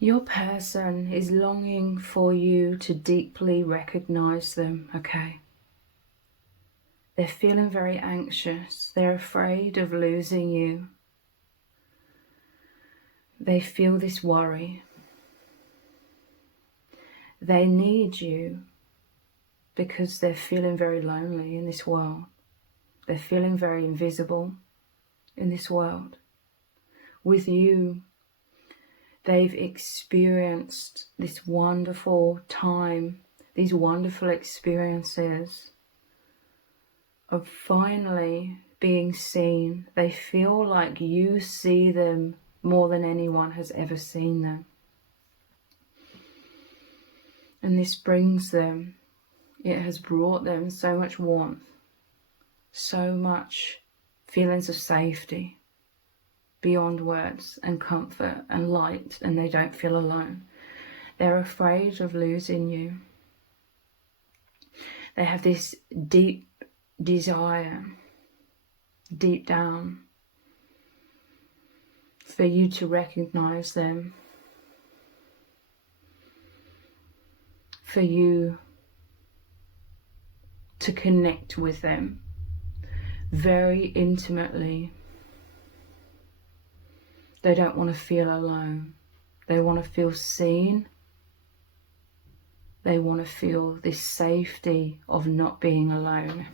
Your person is longing for you to deeply recognize them, okay? They're feeling very anxious. They're afraid of losing you. They feel this worry. They need you because they're feeling very lonely in this world. They're feeling very invisible in this world. With you, they've experienced this wonderful time, these wonderful experiences of finally being seen. They feel like you see them more than anyone has ever seen them. And this brings them, it has brought them so much warmth, so much feelings of safety beyond words, and comfort and light, and they don't feel alone. They're afraid of losing you. They have this deep desire, deep down, for you to recognize them, for you to connect with them very intimately. They don't want to feel alone. They want to feel seen. They want to feel this safety of not being alone.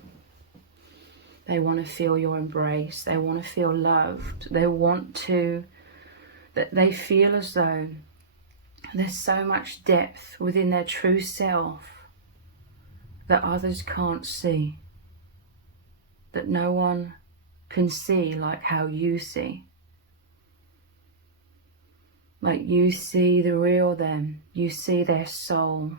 They want to feel your embrace. They want to feel loved. They want to, that they feel as though there's so much depth within their true self that others can't see, that no one can see like how you see. Like you see the real them, you see their soul.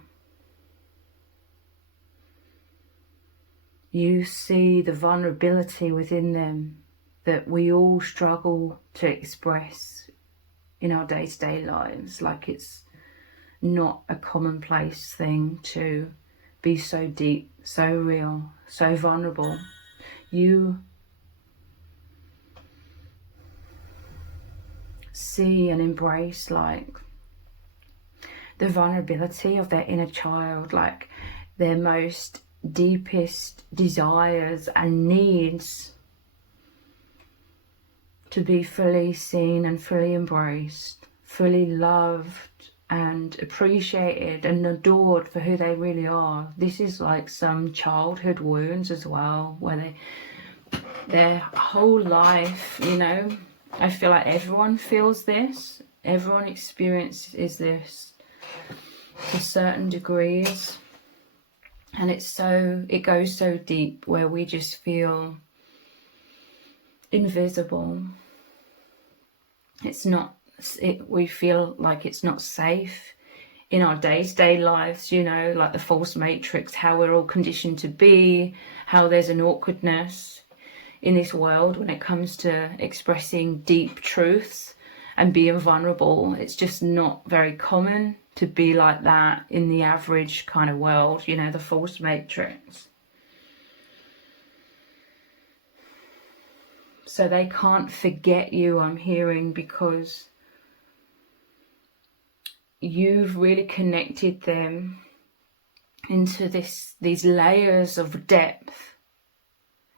You see the vulnerability within them that we all struggle to express in our day-to-day lives. Like it's not a commonplace thing to be so deep, so real, so vulnerable. You see and embrace like the vulnerability of their inner child, like their most deepest desires and needs to be fully seen and fully embraced, fully loved and appreciated and adored for who they really are. This is like some childhood wounds as well, where their whole life, you know, I feel like everyone feels this, everyone experiences this to certain degrees. And it goes so deep where we just feel invisible. We feel like it's not safe in our day-to-day lives, you know, like the false matrix, how we're all conditioned to be, how there's an awkwardness in this world when it comes to expressing deep truths and being vulnerable. It's just not very common to be like that in the average kind of world, you know, the false matrix. So they can't forget you, I'm hearing, because you've really connected them into these layers of depth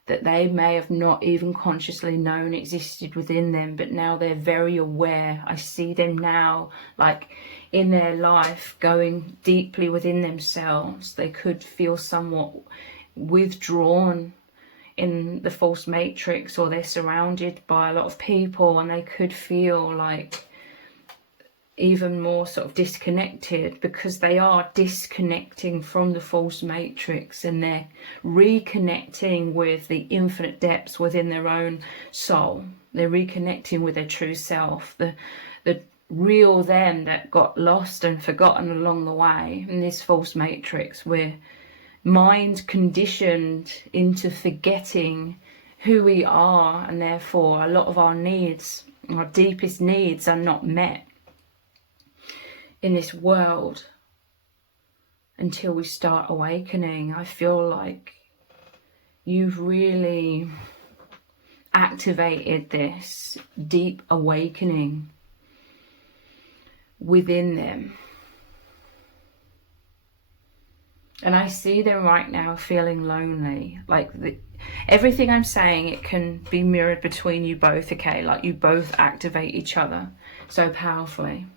that they may have not even consciously known existed within them, but now they're very aware. I see them now, like in their life, going deeply within themselves. They could feel somewhat withdrawn in the false matrix, or they're surrounded by a lot of people and they could feel like even more sort of disconnected, because they are disconnecting from the false matrix and they're reconnecting with the infinite depths within their own soul. They're reconnecting with their true self, the real them that got lost and forgotten along the way in this false matrix. We're mind conditioned into forgetting who we are, and therefore a lot of our needs, our deepest needs, are not met in this world until we start awakening. I feel like you've really activated this deep awakening within them. And I see them right now feeling lonely. Like everything I'm saying, it can be mirrored between you both, okay? Like you both activate each other so powerfully.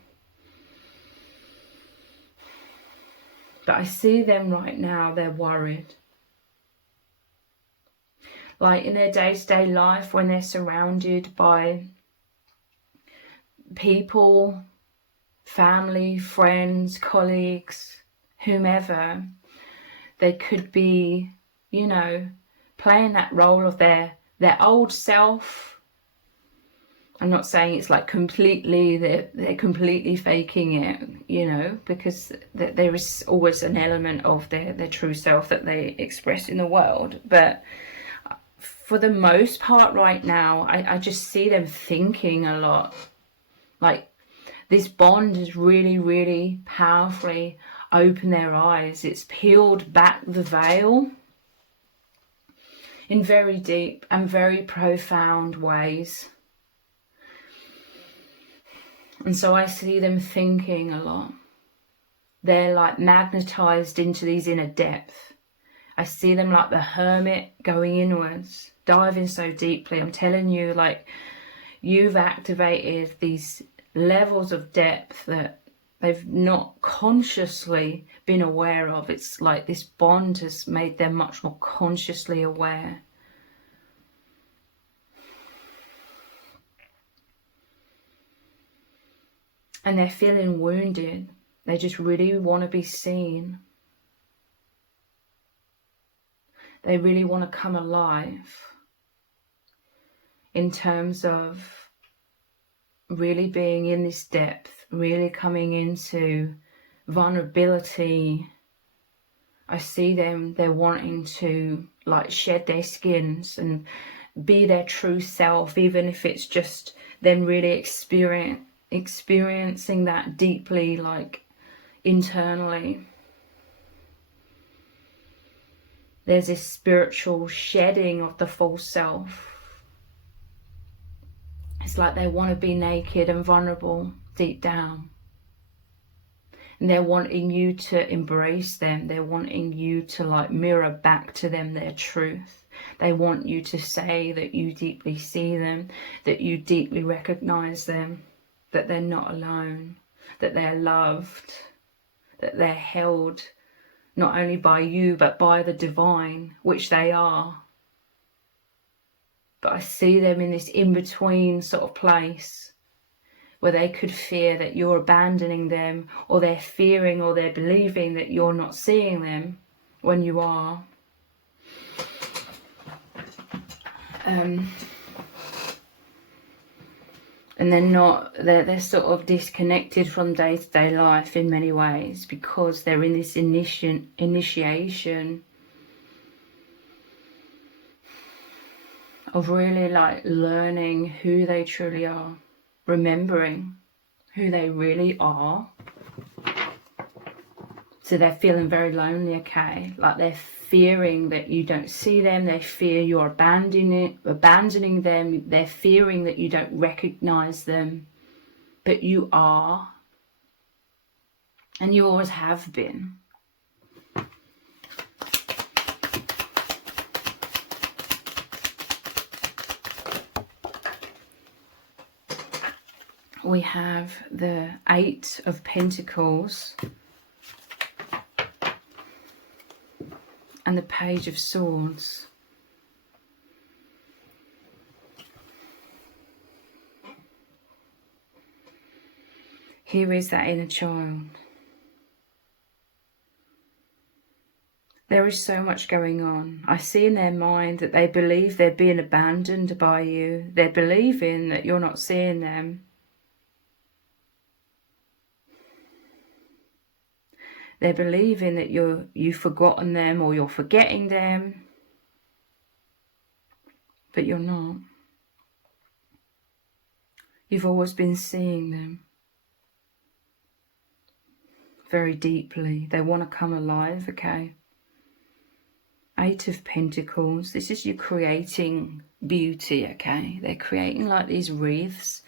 But I see them right now, they're worried. Like in their day-to-day life, when they're surrounded by people, family, friends, colleagues, whomever, they could be, you know, playing that role of their old self. I'm not saying it's like completely, they're completely faking it, you know, because there is always an element of their true self that they express in the world. But for the most part right now, I just see them thinking a lot. Like this bond has really, really powerfully opened their eyes. It's peeled back the veil in very deep and very profound ways. And so I see them thinking a lot. They're like magnetized into these inner depths. I see them like the hermit going inwards, diving so deeply. I'm telling you, like, you've activated these levels of depth that they've not consciously been aware of. It's like this bond has made them much more consciously aware. And they're feeling wounded. They just really want to be seen. They really want to come alive in terms of really being in this depth, really coming into vulnerability. I see them, they're wanting to like shed their skins and be their true self, even if it's just them really experiencing that deeply, like internally. There's this spiritual shedding of the false self. It's like they want to be naked and vulnerable deep down. And they're wanting you to embrace them. They're wanting you to like mirror back to them their truth. They want you to say that you deeply see them, that you deeply recognize them, that they're not alone, that they're loved, that they're held not only by you but by the divine, which they are. But I see them in this in-between sort of place where they could fear that you're abandoning them, or they're fearing or they're believing that you're not seeing them when you are. And they're sort of disconnected from day-to-day life in many ways because they're in this initiation of really like learning who they truly are, remembering who they really are. So they're feeling very lonely, okay? Like they're fearing that you don't see them. They fear you're abandoning them. They're fearing that you don't recognize them. But you are. And you always have been. We have the 8 of Pentacles and the Page of Swords. Here is that inner child. There is so much going on. I see in their mind that they believe they're being abandoned by you. They're believing that you're not seeing them. They're believing that you've forgotten them or you're forgetting them. But you're not. You've always been seeing them very deeply. They want to come alive, okay? Eight of Pentacles. This is you creating beauty, okay? They're creating like these wreaths.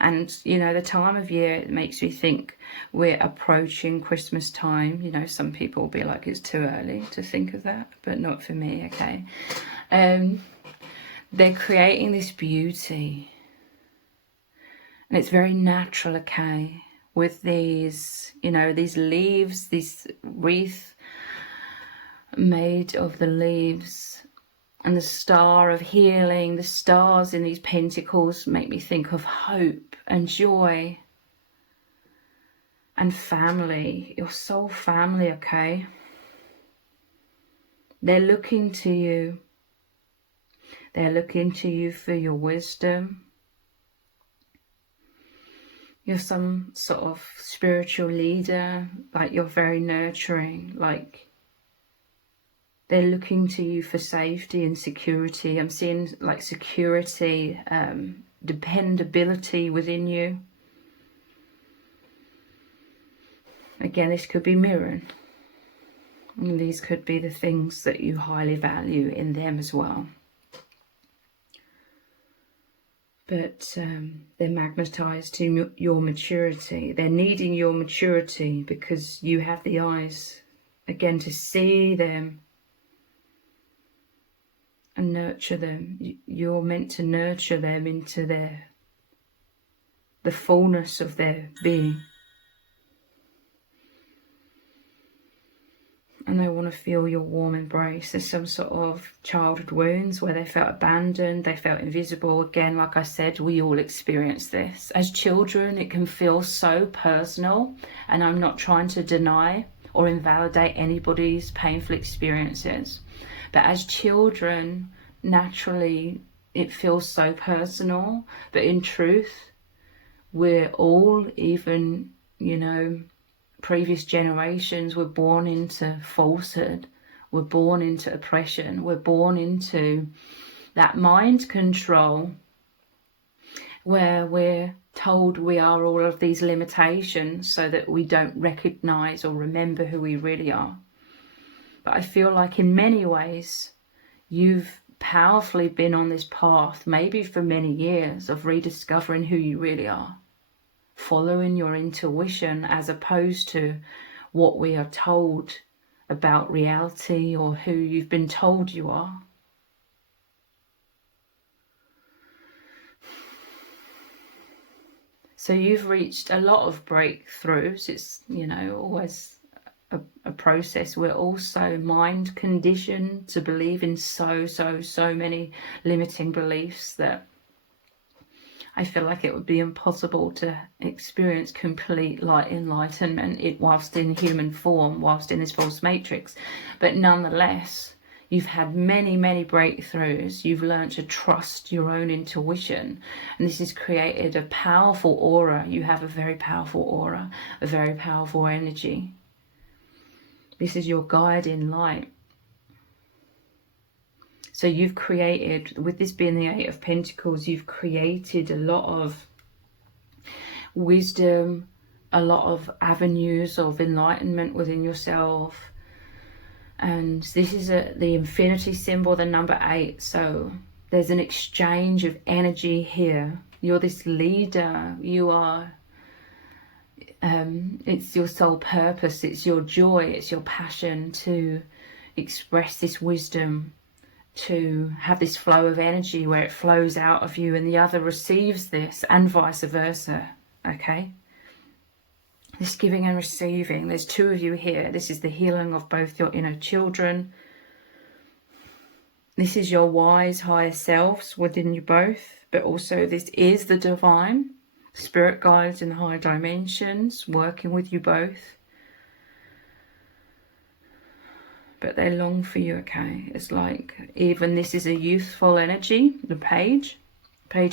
And, you know, the time of year, it makes me think we're approaching Christmas time. You know, some people will be like, it's too early to think of that, but not for me, okay? They're creating this beauty. And it's very natural, okay? With these, you know, these leaves, this wreath made of the leaves and the star of healing. The stars in these pentacles make me think of hope and joy and family, your soul family, okay? They're looking to you. They're looking to you for your wisdom. You're some sort of spiritual leader, like you're very nurturing, like they're looking to you for safety and security. I'm seeing like security, dependability within you. Again, this could be mirrored. And these could be the things that you highly value in them as well. But they're magnetized to your maturity. They're needing your maturity because you have the eyes, again, to see them and nurture them. You're meant to nurture them into the fullness of their being. And they want to feel your warm embrace. There's some sort of childhood wounds where they felt abandoned, they felt invisible. Again, like I said, we all experience this. As children, it can feel so personal, and I'm not trying to deny or invalidate anybody's painful experiences. But as children, naturally, it feels so personal. But in truth, we're all, even, you know, previous generations were born into falsehood, we're born into oppression, we're born into that mind control where we're told we are all of these limitations so that we don't recognize or remember who we really are. But I feel like in many ways you've powerfully been on this path, maybe for many years, of rediscovering who you really are, following your intuition as opposed to what we are told about reality or who you've been told you are. So you've reached a lot of breakthroughs. It's, you know, always a process. We're also mind conditioned to believe in so many limiting beliefs that I feel like it would be impossible to experience complete light enlightenment whilst in human form, whilst in this false matrix. But nonetheless, you've had many breakthroughs. You've learned to trust your own intuition. And this has created a powerful aura. You have a very powerful aura, a very powerful energy. This is your guiding light. So you've created, with this being the Eight of Pentacles, you've created a lot of wisdom, a lot of avenues of enlightenment within yourself. And this is the infinity symbol, the number 8. So there's an exchange of energy here. You're this leader. You are, it's your sole purpose. It's your joy. It's your passion to express this wisdom, to have this flow of energy where it flows out of you and the other receives this, and vice versa. Okay, this giving and receiving. There's two of you here. This is the healing of both your inner children. This is your wise higher selves within you both, but also this is the divine spirit guides in the higher dimensions working with you both. But they long for you, okay? It's like, even this is a youthful energy, the Page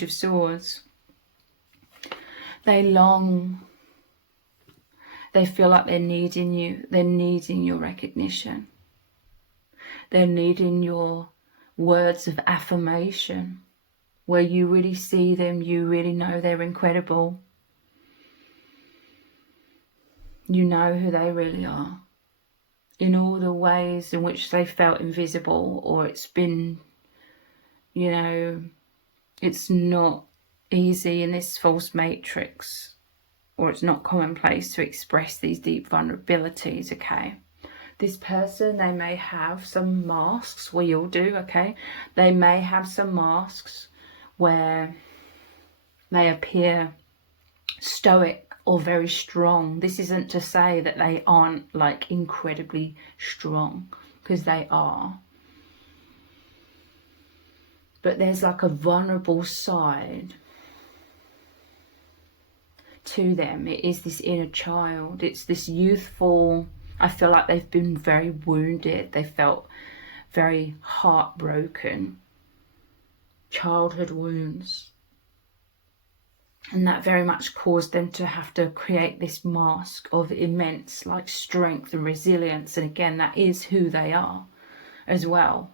of Swords. They long, they feel like they're needing you. They're needing your recognition. They're needing your words of affirmation, where you really see them, you really know they're incredible. You know who they really are. in all the ways in which they felt invisible, or it's been, you know, it's not easy in this false matrix, or it's not commonplace to express these deep vulnerabilities, okay? This person, they may have some masks, we all do, okay? They may have some masks where they appear stoic or very strong. This isn't to say that they aren't like incredibly strong, because they are. But there's like a vulnerable side to them. It is this inner child. It's this youthful, I feel like they've been very wounded. They felt very heartbroken. Childhood wounds. And that very much caused them to have to create this mask of immense like strength and resilience. And again, that is who they are as well.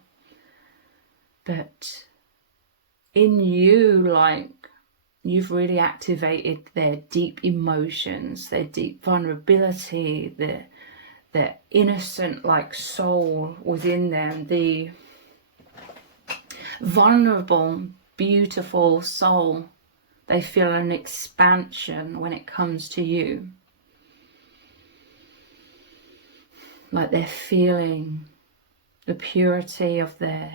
But in you, like, you've really activated their deep emotions, their deep vulnerability, their innocent like soul within them, the vulnerable, beautiful soul. They feel an expansion when it comes to you. Like they're feeling the purity of their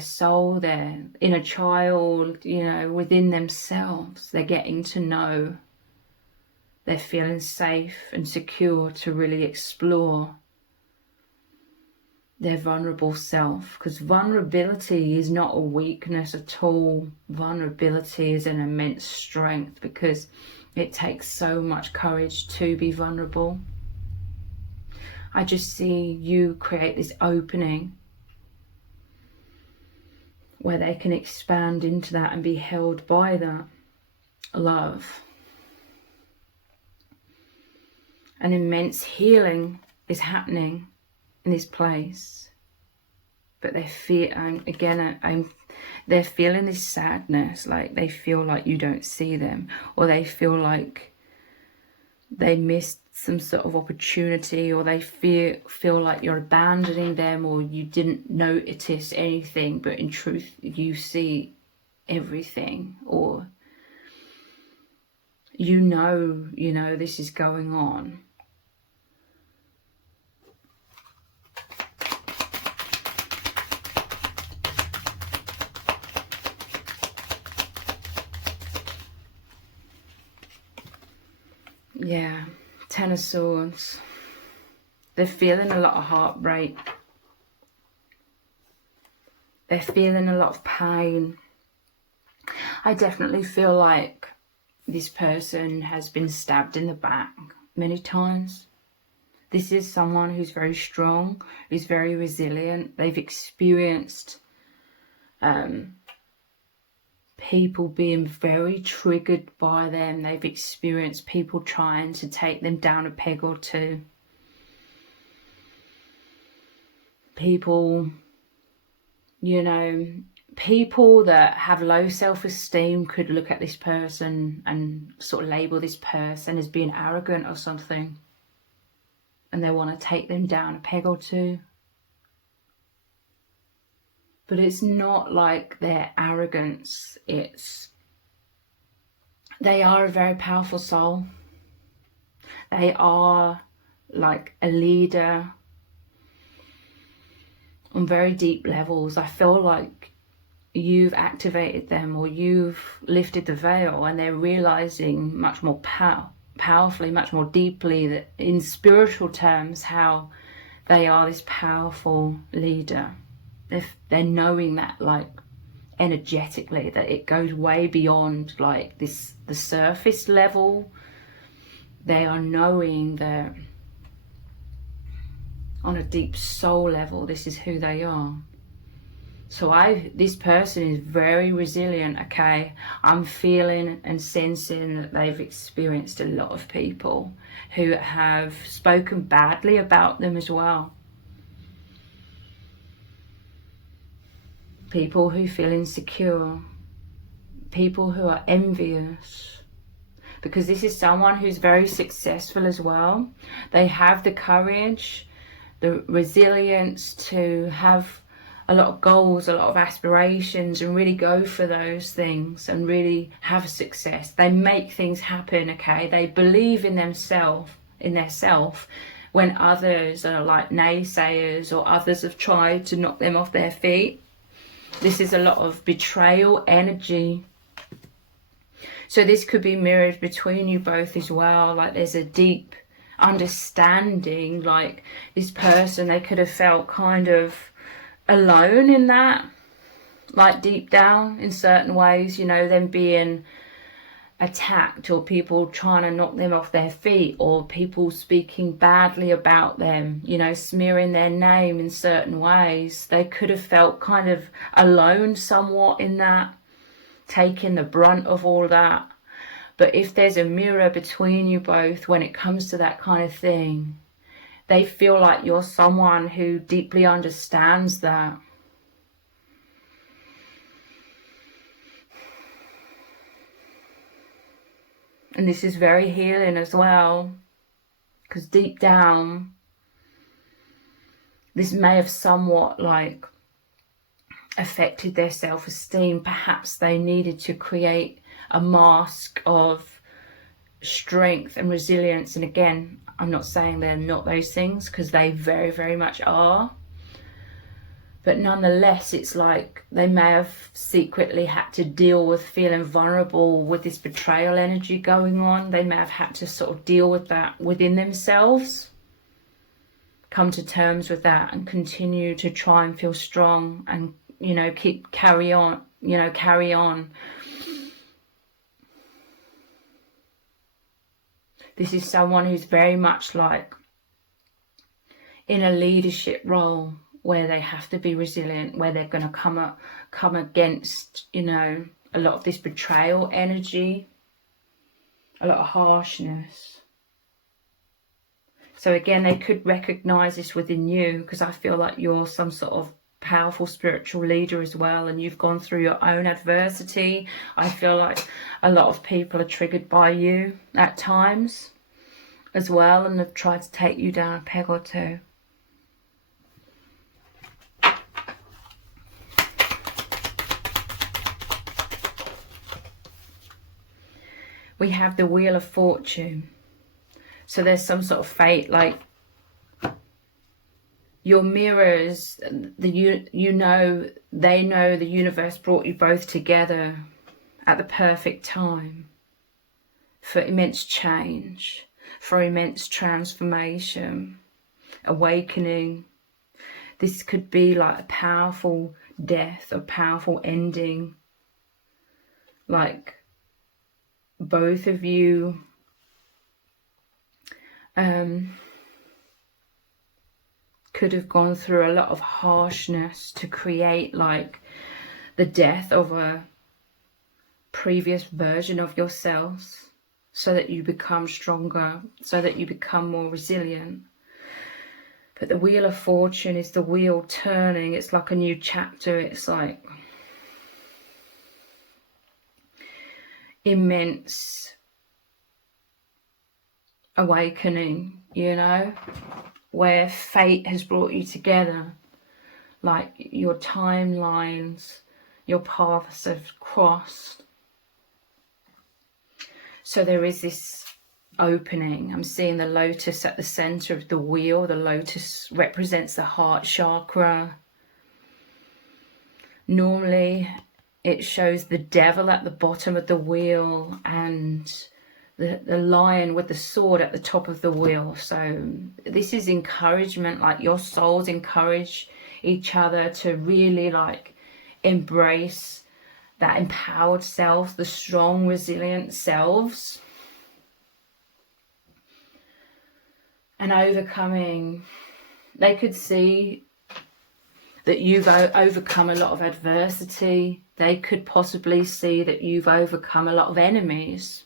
soul, their inner child, you know, within themselves. They're getting to know. They're feeling safe and secure to really explore their vulnerable self, because vulnerability is not a weakness at all. Vulnerability is an immense strength, because it takes so much courage to be vulnerable. I just see you create this opening where they can expand into that and be held by that love. An immense healing is happening in this place, but they feel, they're feeling this sadness, like they feel like you don't see them, or they feel like they missed some sort of opportunity, or they feel like you're abandoning them, or you didn't notice anything, but in truth you see everything, or you know this is going on. Yeah, Ten of Swords. They're feeling a lot of heartbreak. They're feeling a lot of pain. I definitely feel like this person has been stabbed in the back many times. This is someone who's very strong, who's very resilient. They've experienced people being very triggered by them. They've experienced people trying to take them down a peg or two. People, you know, people that have low self-esteem could look at this person and sort of label this person as being arrogant or something, and they want to take them down a peg or two. But it's not like their arrogance, they are a very powerful soul. They are like a leader on very deep levels. I feel like you've activated them, or you've lifted the veil, and they're realizing much more powerfully, much more deeply, that in spiritual terms, how they are this powerful leader. They're knowing that, like, energetically, that it goes way beyond like the surface level. They are knowing that on a deep soul level, this is who they are. So this person is very resilient, okay? I'm feeling and sensing that they've experienced a lot of people who have spoken badly about them as well. People who feel insecure, people who are envious, because this is someone who's very successful as well. They have the courage the resilience to have a lot of goals, a lot of aspirations, and really go for those things and really have success. They make things happen, okay? They believe in themselves, in their self, when others are like naysayers or others have tried to knock them off their feet. This is a lot of betrayal energy. So this could be mirrored between you both as well. Like there's a deep understanding, like this person, they could have felt kind of alone in that, like deep down in certain ways, you know, them being attacked or people trying to knock them off their feet or people speaking badly about them, you know, smearing their name in certain ways. They could have felt kind of alone somewhat in that, taking the brunt of all that. But if there's a mirror between you both when it comes to that kind of thing, they feel like you're someone who deeply understands that. And this is very healing as well, because deep down, this may have somewhat like affected their self-esteem. Perhaps they needed to create a mask of strength and resilience. And again, I'm not saying they're not those things, because they very, very much are. But nonetheless, it's like they may have secretly had to deal with feeling vulnerable with this betrayal energy going on. They may have had to sort of deal with that within themselves, come to terms with that, and continue to try and feel strong and, you know, carry on. This is someone who's very much like in a leadership role where they have to be resilient, where they're going to come against, you know, a lot of this betrayal energy, a lot of harshness. So again, they could recognize this within you, because I feel like you're some sort of powerful spiritual leader as well, and you've gone through your own adversity. I feel like a lot of people are triggered by you at times as well, and have tried to take you down a peg or two. We have the Wheel of Fortune. So there's some sort of fate, like your mirrors, you know, they know the universe brought you both together at the perfect time for immense change, for immense transformation, awakening. This could be like a powerful death, a powerful ending. Like both of you could have gone through a lot of harshness to create like the death of a previous version of yourselves, so that you become stronger, so that you become more resilient. But the Wheel of Fortune is the wheel turning. It's like a new chapter. It's like immense awakening, you know, where fate has brought you together, like your timelines, your paths have crossed. So there is this opening. I'm seeing the lotus at the center of the wheel. The lotus represents the heart chakra. Normally it shows the devil at the bottom of the wheel and the lion with the sword at the top of the wheel. So this is encouragement, like your souls encourage each other to really like embrace that empowered self, the strong, resilient selves, and overcoming. They could see that you've overcome a lot of adversity. They could possibly see that you've overcome a lot of enemies.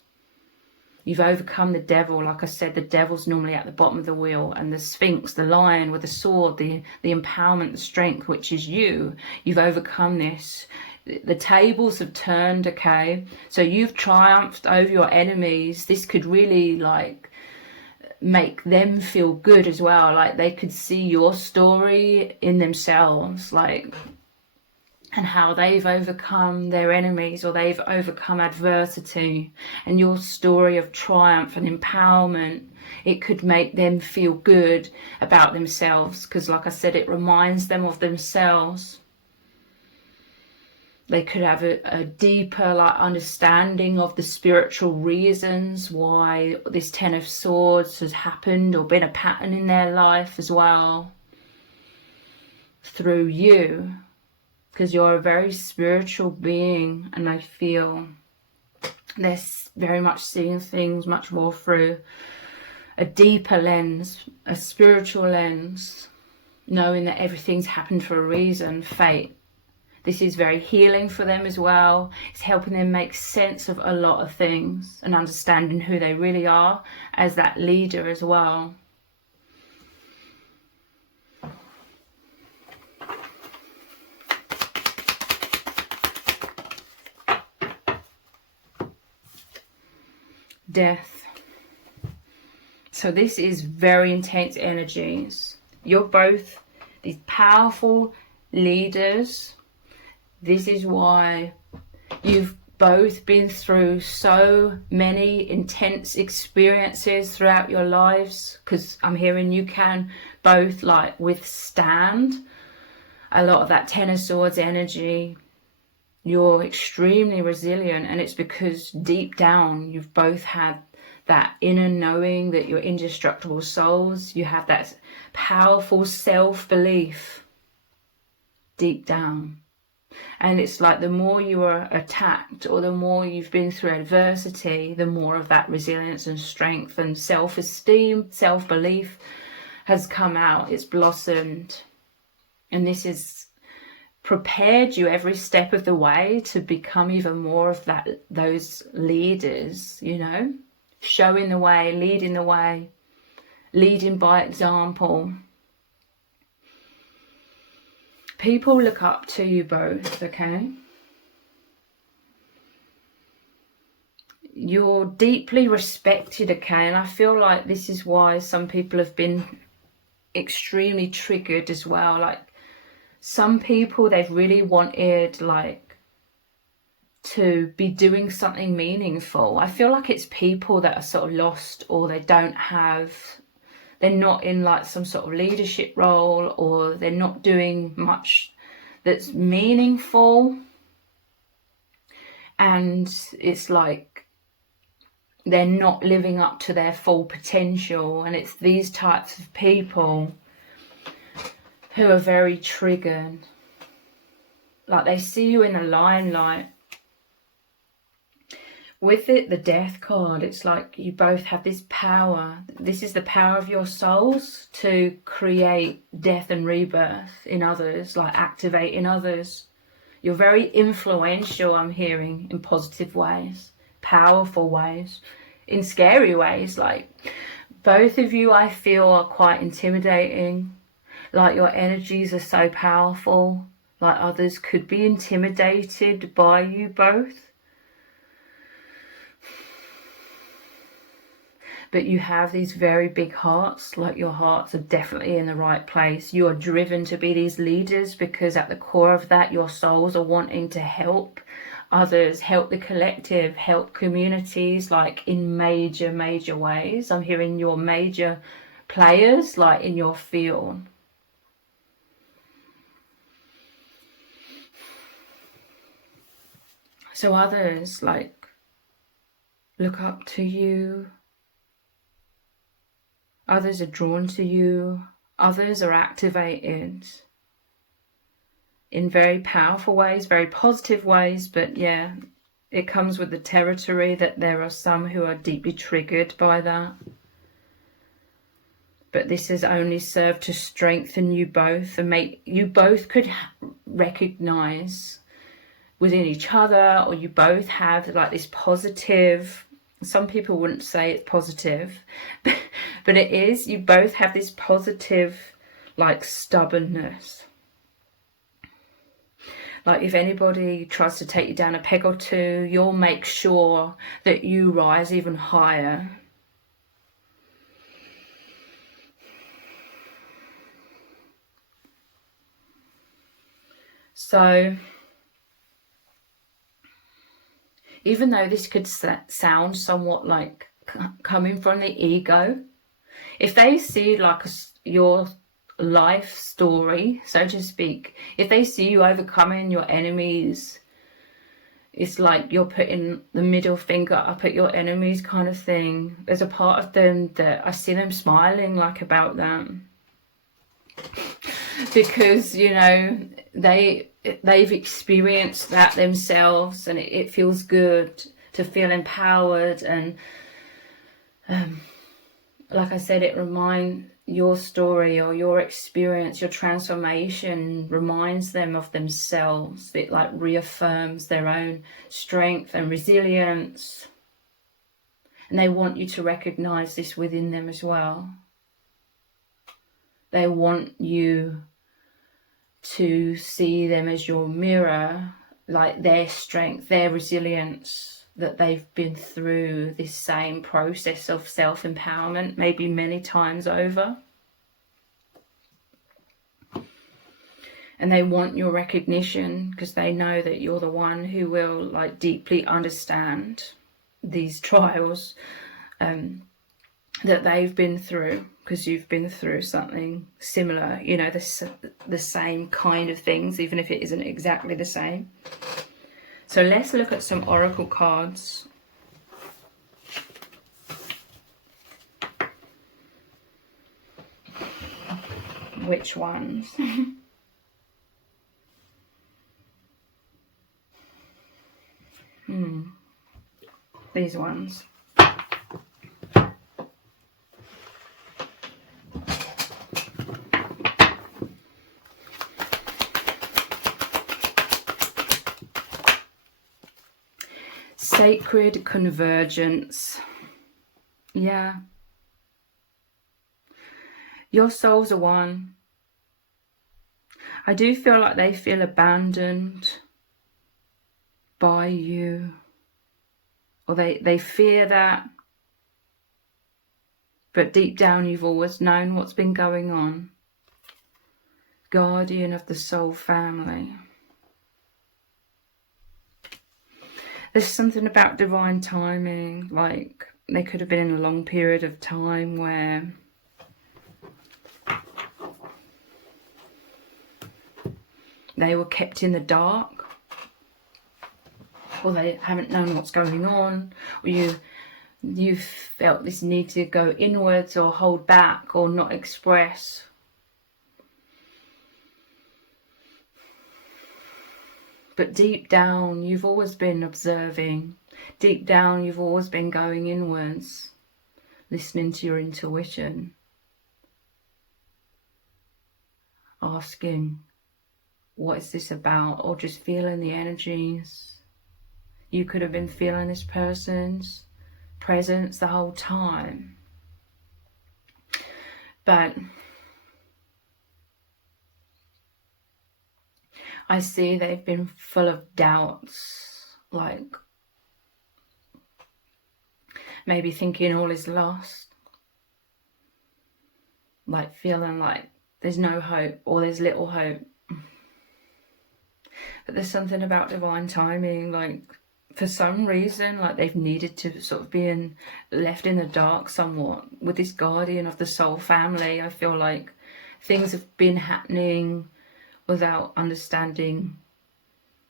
You've overcome the devil. Like I said, the devil's normally at the bottom of the wheel, and the Sphinx, the lion with the sword, the empowerment, the strength, which is you. You've overcome this. The tables have turned, okay? So you've triumphed over your enemies. This could really like make them feel good as well. Like they could see your story in themselves, like, and how they've overcome their enemies or they've overcome adversity, and your story of triumph and empowerment. It could make them feel good about themselves, because like I said, it reminds them of themselves. They could have a deeper like understanding of the spiritual reasons why this Ten of Swords has happened, or been a pattern in their life as well, through you, because you're a very spiritual being, and I feel they're very much seeing things much more through a deeper lens, a spiritual lens, knowing that everything's happened for a reason, fate. This is very healing for them as well. It's helping them make sense of a lot of things and understanding who they really are as that leader as well. Death. So this is very intense energies. You're both these powerful leaders. This is why you've both been through so many intense experiences throughout your lives, because I'm hearing you can both like withstand a lot of that Ten of Swords energy. You're extremely resilient, and it's because deep down you've both had that inner knowing that you're indestructible souls. You have that powerful self-belief deep down. And it's like the more you are attacked, or the more you've been through adversity, the more of that resilience and strength and self-esteem, self-belief has come out. It's blossomed. And this has prepared you every step of the way to become even more of those leaders, you know, showing the way, leading by example. People look up to you both, okay? You're deeply respected, okay? And I feel like this is why some people have been extremely triggered as well. Like some people, they've really wanted like to be doing something meaningful. I feel like it's people that are sort of lost, or they're not in like some sort of leadership role, or they're not doing much that's meaningful, and it's like they're not living up to their full potential. And it's these types of people who are very triggered. Like they see you in the limelight. With it, the Death card, it's like you both have this power. This is the power of your souls to create death and rebirth in others, like activate in others. You're very influential, I'm hearing, in positive ways, powerful ways, in scary ways. Like both of you, I feel, are quite intimidating. Like your energies are so powerful. Like others could be intimidated by you both. But you have these very big hearts, like your hearts are definitely in the right place. You are driven to be these leaders because at the core of that, your souls are wanting to help others, help the collective, help communities, like in major, major ways. I'm hearing your major players, like in your field. So others, like, look up to you. Others are drawn to you. Others are activated in very powerful ways, very positive ways. But yeah, it comes with the territory that there are some who are deeply triggered by that. But this has only served to strengthen you both and make you both could recognize within each other, or you both have like this positive, some people wouldn't say it's positive, but it is. You both have this positive, like, stubbornness. Like, if anybody tries to take you down a peg or two, you'll make sure that you rise even higher. So even though this could sound somewhat like coming from the ego, if they see like your life story, so to speak, if they see you overcoming your enemies, it's like you're putting the middle finger up at your enemies kind of thing. There's a part of them that I see them smiling like about that. Because, you know, they've experienced that themselves, and it feels good to feel empowered. And like I said, it reminds your story or your experience, your transformation reminds them of themselves. It like reaffirms their own strength and resilience, and they want you to recognize this within them as well. They want you to see them as your mirror, like their strength, their resilience, that they've been through this same process of self-empowerment, maybe many times over. And they want your recognition because they know that you're the one who will like deeply understand these trials that they've been through, because you've been through something similar, you know, the same kind of things, even if it isn't exactly the same. So let's look at some oracle cards. Which ones? These ones. Sacred convergence. Yeah. Your souls are one. I do feel like they feel abandoned by you. Or they fear that. But deep down you've always known what's been going on. Guardian of the soul family. There's something about divine timing, like they could have been in a long period of time where they were kept in the dark, or they haven't known what's going on, or you felt this need to go inwards or hold back or not express. But deep down, you've always been observing. Deep down, you've always been going inwards, listening to your intuition, asking, what is this about? Or just feeling the energies. You could have been feeling this person's presence the whole time. But I see they've been full of doubts, like maybe thinking all is lost, like feeling like there's no hope or there's little hope. But there's something about divine timing, like for some reason, like they've needed to sort of be left in the dark somewhat. With this guardian of the soul family, I feel like things have been happening without understanding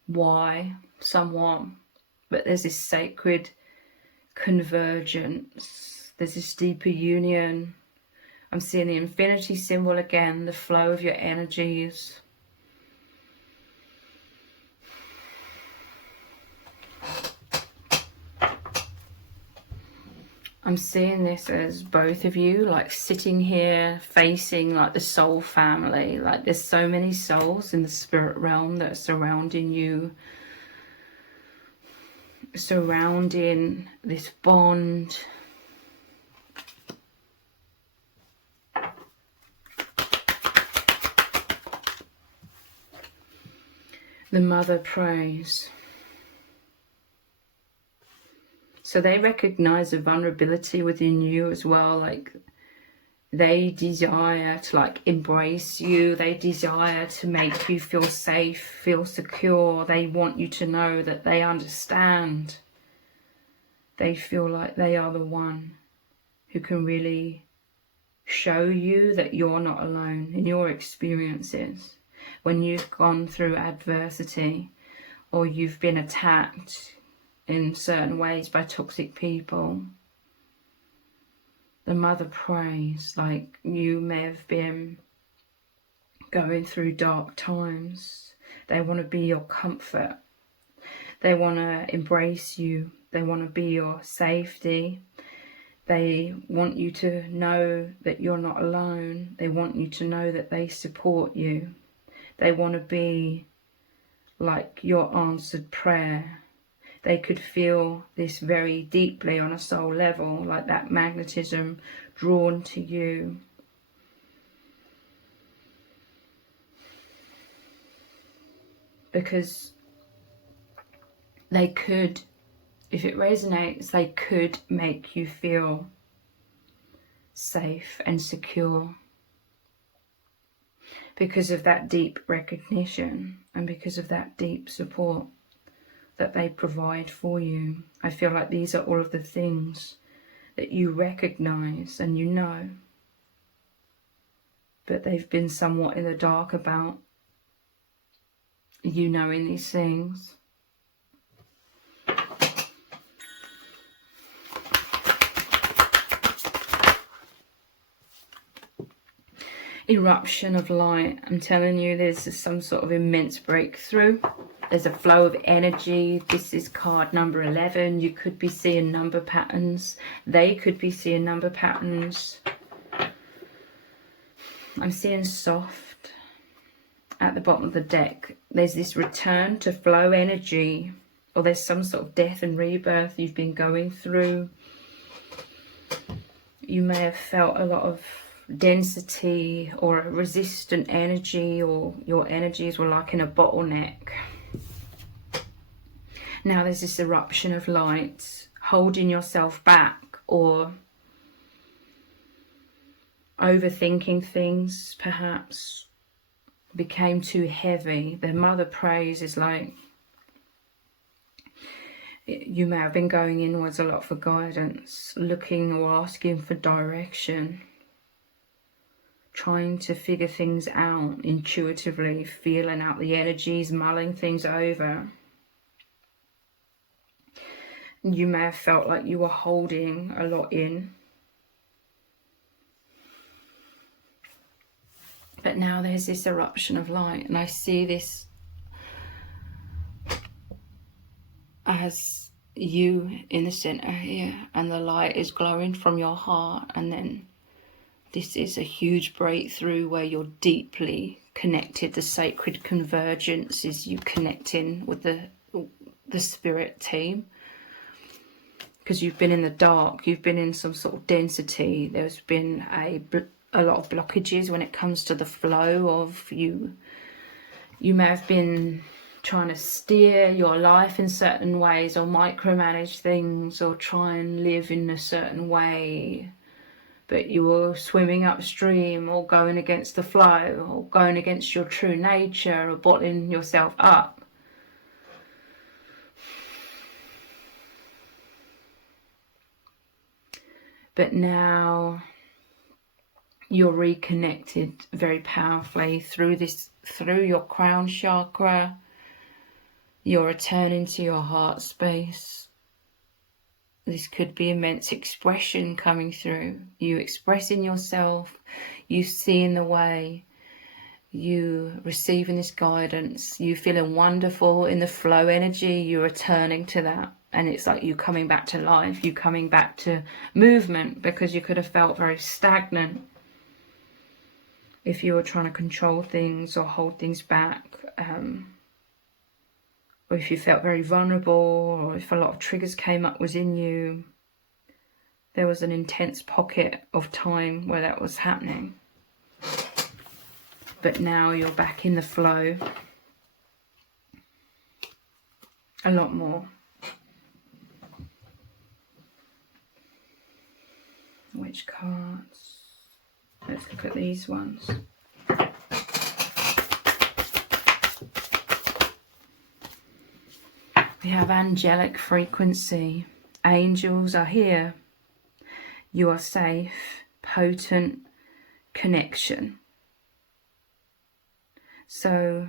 why, somewhat. But there's this sacred convergence. There's this deeper union. I'm seeing the infinity symbol again, the flow of your energies. I'm seeing this as both of you like sitting here facing like the soul family. Like there's so many souls in the spirit realm that are surrounding you, surrounding this bond. The mother prays. So they recognize a vulnerability within you as well, like they desire to like embrace you. They desire to make you feel safe, feel secure. They want you to know that they understand. They feel like they are the one who can really show you that you're not alone in your experiences. When you've gone through adversity or you've been attacked in certain ways by toxic people, the mother prays, like you may have been going through dark times. They want to be your comfort. They want to embrace you. They want to be your safety. They want you to know that you're not alone. They want you to know that they support you. They want to be like your answered prayer. They could feel this very deeply on a soul level, like that magnetism drawn to you. Because they could, if it resonates, they could make you feel safe and secure. Because of that deep recognition and because of that deep support that they provide for you. I feel like these are all of the things that you recognize and you know, but they've been somewhat in the dark about you knowing these things. Eruption of light. I'm telling you, there's some sort of immense breakthrough. There's a flow of energy. This is card number 11. You could be seeing number patterns. They could be seeing number patterns. I'm seeing soft at the bottom of the deck. There's this return to flow energy, or there's some sort of death and rebirth you've been going through. You may have felt a lot of density or a resistant energy, or your energies were like in a bottleneck. Now there's this eruption of light, holding yourself back or overthinking things perhaps became too heavy. The mother prays is like, you may have been going inwards a lot for guidance, looking or asking for direction, trying to figure things out intuitively, feeling out the energies, mulling things over. You may have felt like you were holding a lot in. But now there's this eruption of light, and I see this as you in the center here, and the light is glowing from your heart, and then this is a huge breakthrough where you're deeply connected. The sacred convergence is you connecting with the spirit team. Because you've been in the dark, you've been in some sort of density. There's been a lot of blockages when it comes to the flow of you. You may have been trying to steer your life in certain ways, or micromanage things, or try and live in a certain way. But you were swimming upstream, or going against the flow, or going against your true nature, or bottling yourself up. But now you're reconnected very powerfully through your crown chakra. You're returning to your heart space. This could be immense expression coming through. You expressing yourself, you seeing the way, you receiving this guidance, you feeling wonderful in the flow energy, you're returning to that. And it's like you coming back to life, you coming back to movement, because you could have felt very stagnant if you were trying to control things or hold things back, or if you felt very vulnerable, or if a lot of triggers came up within you. There was an intense pocket of time where that was happening. But now you're back in the flow a lot more. Which cards? Let's look at these ones. We have angelic frequency. Angels are here. You are safe. Potent connection. So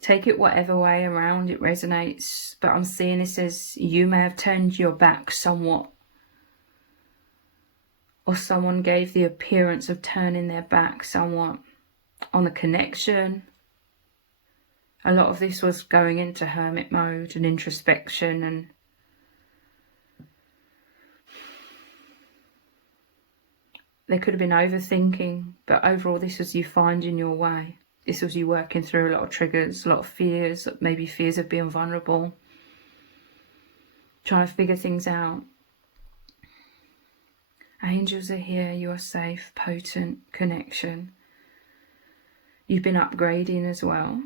take it whatever way around it resonates, but I'm seeing this as you may have turned your back somewhat, or someone gave the appearance of turning their back somewhat on the connection. A lot of this was going into hermit mode and introspection, and there could have been overthinking, but overall this was you finding your way. This was you working through a lot of triggers, a lot of fears, maybe fears of being vulnerable, trying to figure things out. Angels are here, you are safe, potent connection. You've been upgrading as well.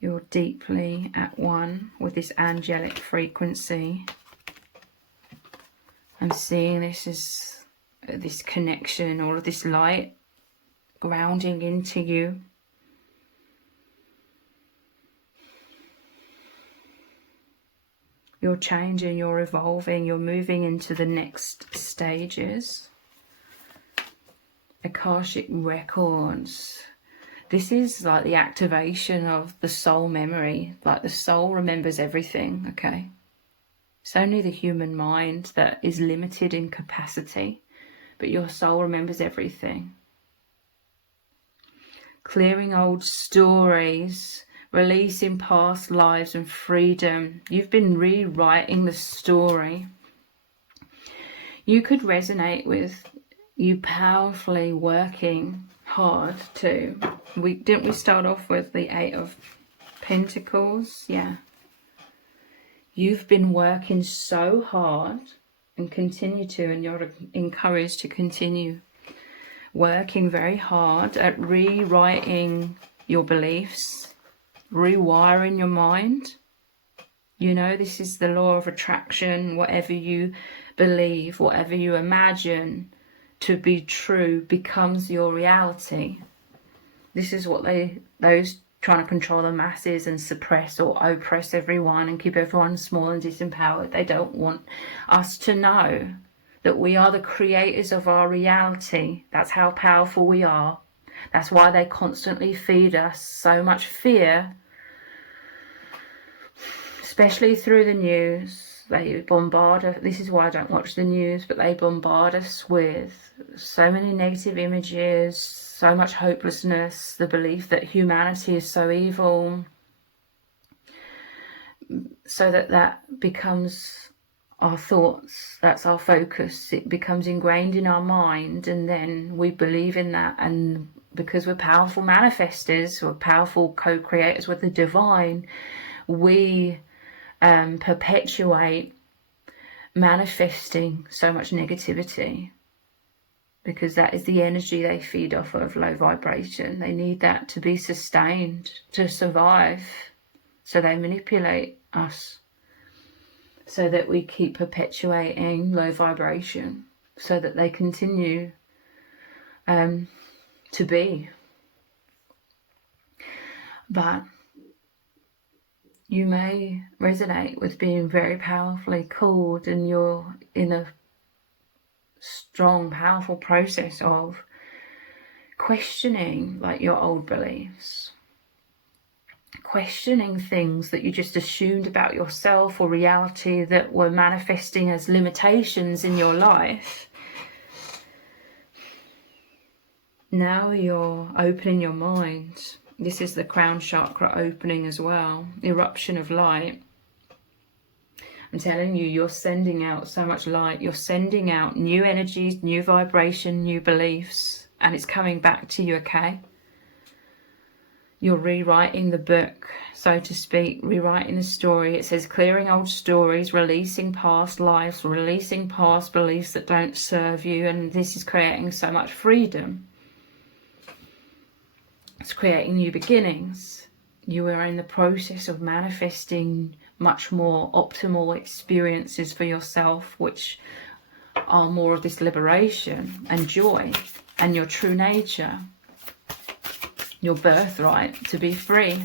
You're deeply at one with this angelic frequency. I'm seeing this as this connection, all of this light grounding into you. You're changing, you're evolving, you're moving into the next stages. Akashic records. This is like the activation of the soul memory. Like the soul remembers everything, okay? It's only the human mind that is limited in capacity, but your soul remembers everything. Clearing old stories, releasing past lives and freedom. You've been rewriting the story. You could resonate with you powerfully working hard too. Didn't we start off with the 8 of Pentacles? Yeah. You've been working so hard and continue to, and you're encouraged to continue working very hard at rewriting your beliefs, rewiring your mind. You know, this is the law of attraction. Whatever you believe, whatever you imagine to be true becomes your reality. This is what those trying to control the masses and suppress or oppress everyone and keep everyone small and disempowered. They don't want us to know that we are the creators of our reality. That's how powerful we are. That's why they constantly feed us so much fear, especially through the news. They bombard us. This is why I don't watch the news, but they bombard us with so many negative images, so much hopelessness, the belief that humanity is so evil, so that becomes our thoughts. That's our focus. It becomes ingrained in our mind, and then we believe in that. And because we're powerful manifestors, we're powerful co-creators with the divine, we perpetuate manifesting so much negativity, because that is the energy they feed off of, low vibration. They need that to be sustained, to survive. So they manipulate us so that we keep perpetuating low vibration, so that they continue to be. But you may resonate with being very powerfully called, and you're in a strong, powerful process of questioning like your old beliefs, questioning things that you just assumed about yourself or reality that were manifesting as limitations in your life. Now you're opening your mind. This is the crown chakra opening as well. Eruption of light. I'm telling you, you're sending out so much light. You're sending out new energies, new vibration, new beliefs. And it's coming back to you, okay? You're rewriting the book, so to speak, rewriting the story. It says clearing old stories, releasing past lives, releasing past beliefs that don't serve you. And this is creating so much freedom. It's creating new beginnings. You are in the process of manifesting much more optimal experiences for yourself, which are more of this liberation and joy and your true nature, your birthright to be free.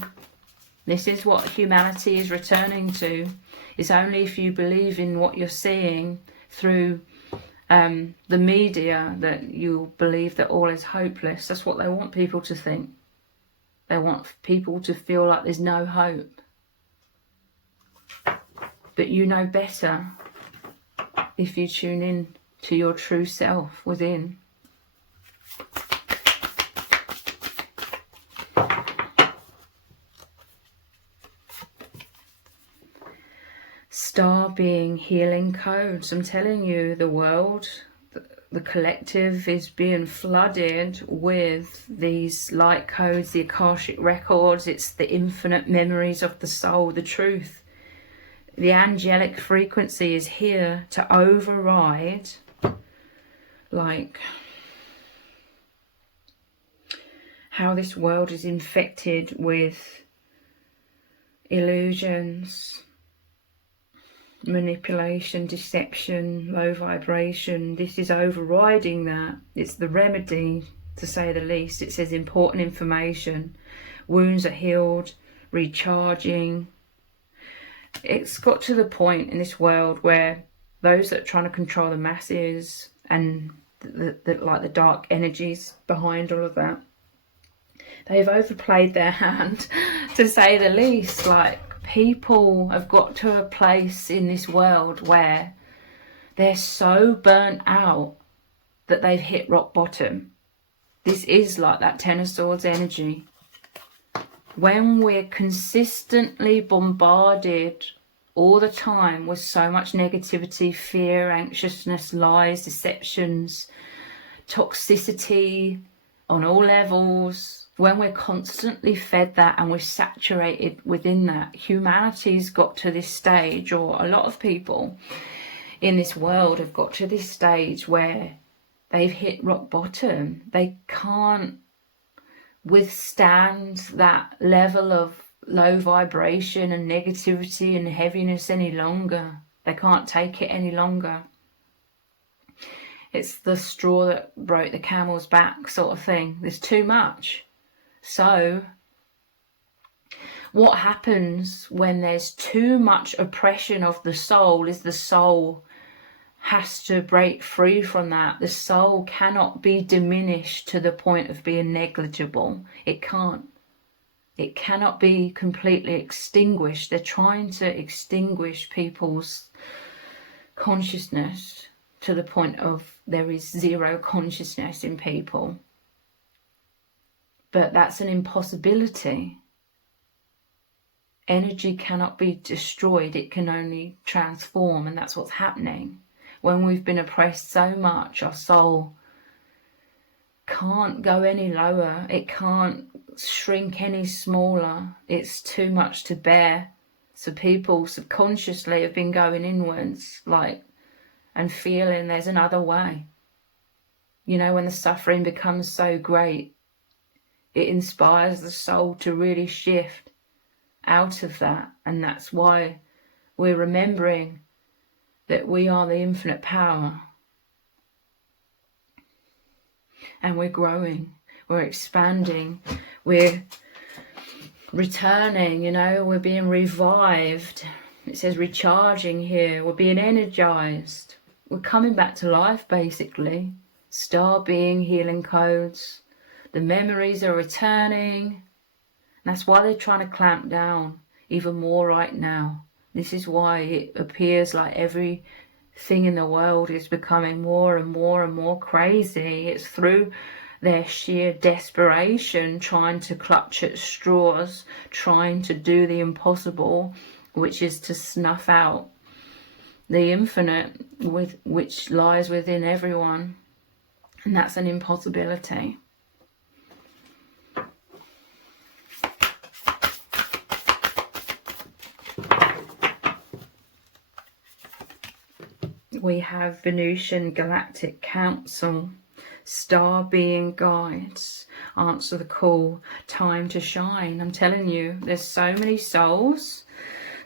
This is what humanity is returning to. It's only if you believe in what you're seeing through the media that you'll believe that all is hopeless. That's what they want people to think. They want people to feel like there's no hope. But you know better if you tune in to your true self within. Starbeing healing codes. I'm telling you, the world, the collective is being flooded with these light codes, the Akashic records. It's the infinite memories of the soul, the truth. The angelic frequency is here to override, like, how this world is infected with illusions, manipulation, deception, low vibration. This is overriding that. It's the remedy, to say the least. It says important information. Wounds are healed, recharging. It's got to the point in this world where those that are trying to control the masses and like the dark energies behind all of that, they've overplayed their hand, to say the least. Like, people have got to a place in this world where they're so burnt out that they've hit rock bottom. This is like that Ten of Swords energy. When we're consistently bombarded all the time with so much negativity, fear, anxiousness, lies, deceptions, toxicity on all levels, when we're constantly fed that and we're saturated within that, humanity's got to this stage, or a lot of people in this world have got to this stage where they've hit rock bottom. They can't withstand that level of low vibration and negativity and heaviness any longer. They can't take it any longer. It's the straw that broke the camel's back sort of thing. There's too much. So what happens when there's too much oppression of the soul is the soul has to break free from that. The soul cannot be diminished to the point of being negligible. It can't. It cannot be completely extinguished. They're trying to extinguish people's consciousness to the point of there is zero consciousness in people. But that's an impossibility. Energy cannot be destroyed. It can only transform, and that's what's happening. When we've been oppressed so much, our soul can't go any lower. It can't shrink any smaller. It's too much to bear. So people subconsciously have been going inwards, like, and feeling there's another way. You know, when the suffering becomes so great, it inspires the soul to really shift out of that. And that's why we're remembering that we are the infinite power. And we're growing, we're expanding, we're returning, you know, we're being revived. It says recharging here, we're being energized. We're coming back to life, basically. Starbeing healing codes. The memories are returning. That's why they're trying to clamp down even more right now. This is why it appears like everything in the world is becoming more and more and more crazy. It's through their sheer desperation, trying to clutch at straws, trying to do the impossible, which is to snuff out the infinite which lies within everyone. And that's an impossibility. We have Venusian Galactic Council, Starbeing Guides, Answer the Call, Time to Shine. I'm telling you, there's so many souls.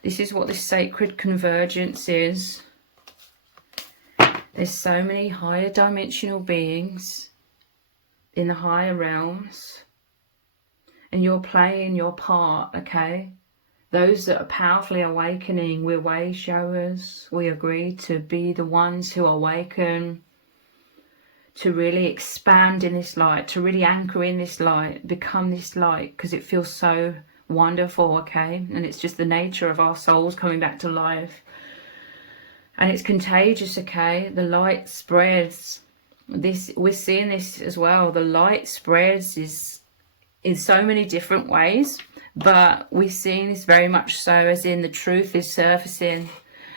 This is what this sacred convergence is. There's so many higher dimensional beings in the higher realms, and you're playing your part, okay? Those that are powerfully awakening, we're way showers. We agree to be the ones who awaken, to really expand in this light, to really anchor in this light, become this light, because it feels so wonderful, okay? And it's just the nature of our souls coming back to life. And it's contagious, okay? The light spreads. We're seeing this as well. The light spreads is in so many different ways, but we're seeing this very much so as in the truth is surfacing.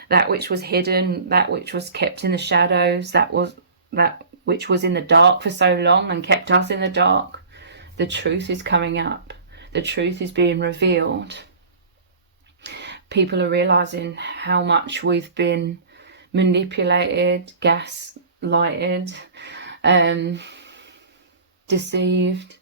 That which was hidden, that which was kept in the shadows, that which was in the dark for so long and kept us in the dark. The truth is coming up. The truth is being revealed. People are realizing how much we've been manipulated, gaslighted, deceived.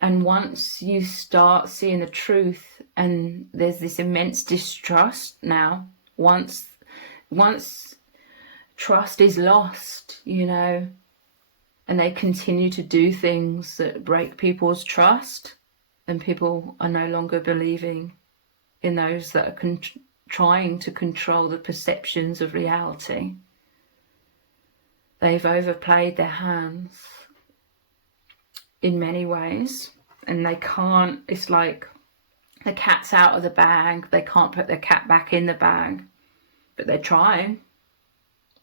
And once you start seeing the truth, and there's this immense distrust now, once trust is lost, you know, and they continue to do things that break people's trust, and people are no longer believing in those that are trying to control the perceptions of reality. They've overplayed their hands in many ways, and they can't, it's like the cat's out of the bag. They can't put their cat back in the bag, but they're trying,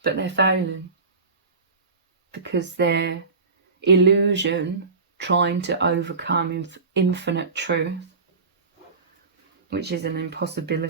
but they're failing, because their illusion trying to overcome infinite truth, which is an impossibility.